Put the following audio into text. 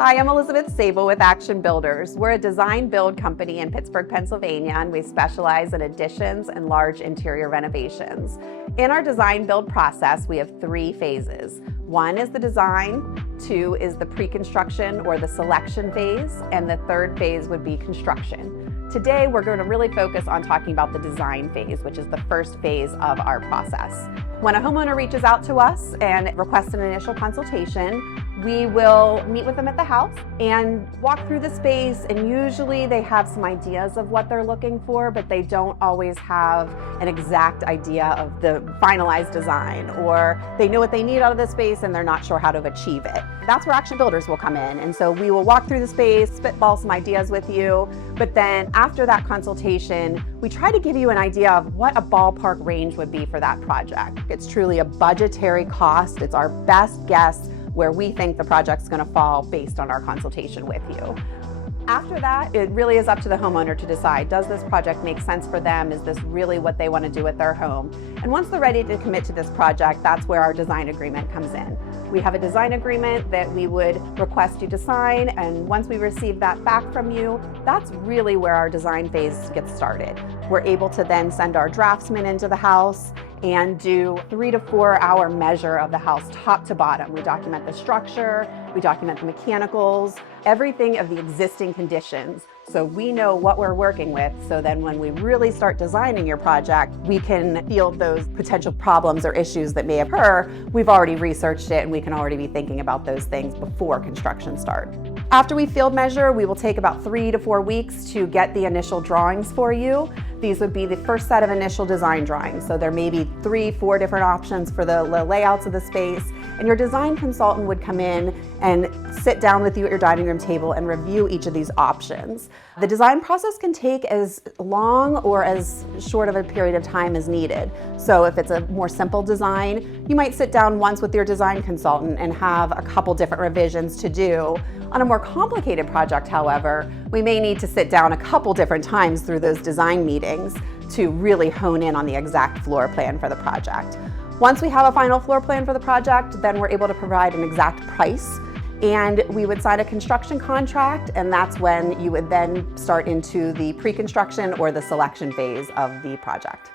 Hi, I'm Elizabeth Sable with Action Builders. We're a design build company in Pittsburgh, Pennsylvania, and we specialize in additions and large interior renovations. In our design build process, we have 3 phases. 1 is the design, 2 is the pre-construction or the selection phase, and the 3rd phase would be construction. Today, we're going to really focus on talking about the design phase, which is the first phase of our process. When a homeowner reaches out to us and requests an initial consultation, we will meet with them at the house and walk through the space, and usually they have some ideas of what they're looking for, but they don't always have an exact idea of the finalized design, or they know what they need out of the space and they're not sure how to achieve it. That's where Action Builders will come in, and so we will walk through the space, spitball some ideas with you, but then after that consultation, we try to give you an idea of what a ballpark range would be for that project. It's truly a budgetary cost. It's our best guess where we think the project's going to fall based on our consultation with you. After that, it really is up to the homeowner to decide, does this project make sense for them? Is this really what they want to do with their home? And once they're ready to commit to this project, that's where our design agreement comes in. We have a design agreement that we would request you to sign, and once we receive that back from you, that's really where our design phase gets started. We're able to then send our draftsman into the house and do 3 to 4 hour measure of the house top to bottom. We document the structure, we document the mechanicals, everything of the existing conditions, so we know what we're working with, so then when we really start designing your project, we can field those potential problems or issues that may occur. We've already researched it and we can already be thinking about those things before construction starts. After we field measure, we will take about 3 to 4 weeks to get the initial drawings for you. These would be the first set of initial design drawings. So there may be 3, 4 different options for the layouts of the space, and your design consultant would come in and sit down with you at your dining room table and review each of these options. The design process can take as long or as short of a period of time as needed. So if it's a more simple design, you might sit down once with your design consultant and have a couple different revisions to do. On a more complicated project, however, we may need to sit down a couple different times through those design meetings to really hone in on the exact floor plan for the project. Once we have a final floor plan for the project, then we're able to provide an exact price, and we would sign a construction contract, and that's when you would then start into the pre-construction or the selection phase of the project.